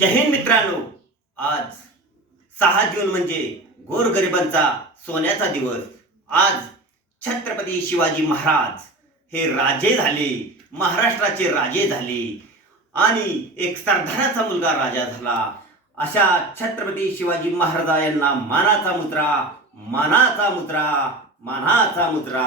जय हिंद मित्रांनो. आज सहा जून म्हणजे गोरगरिबांचा सोन्याचा दिवस. आज छत्रपती शिवाजी महाराज हे राजे झाले महाराष्ट्राचे राजे झाले आणि एक सरदाराचा मुलगा राजा झाला. अशा छत्रपती शिवाजी महाराजा यांना मानाचा मुद्रा मानाचा मुद्रा मानाचा मुद्रा.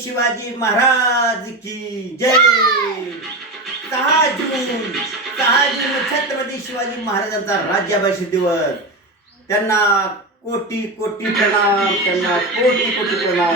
शिवाजी महाराज की जय। सहा जून सहा जून छत्रपती शिवाजी महाराजांचा राज्याभाषी दिवस. त्यांना कोटी कोटी प्रणाम त्यांना कोटी कोटी प्रणाम.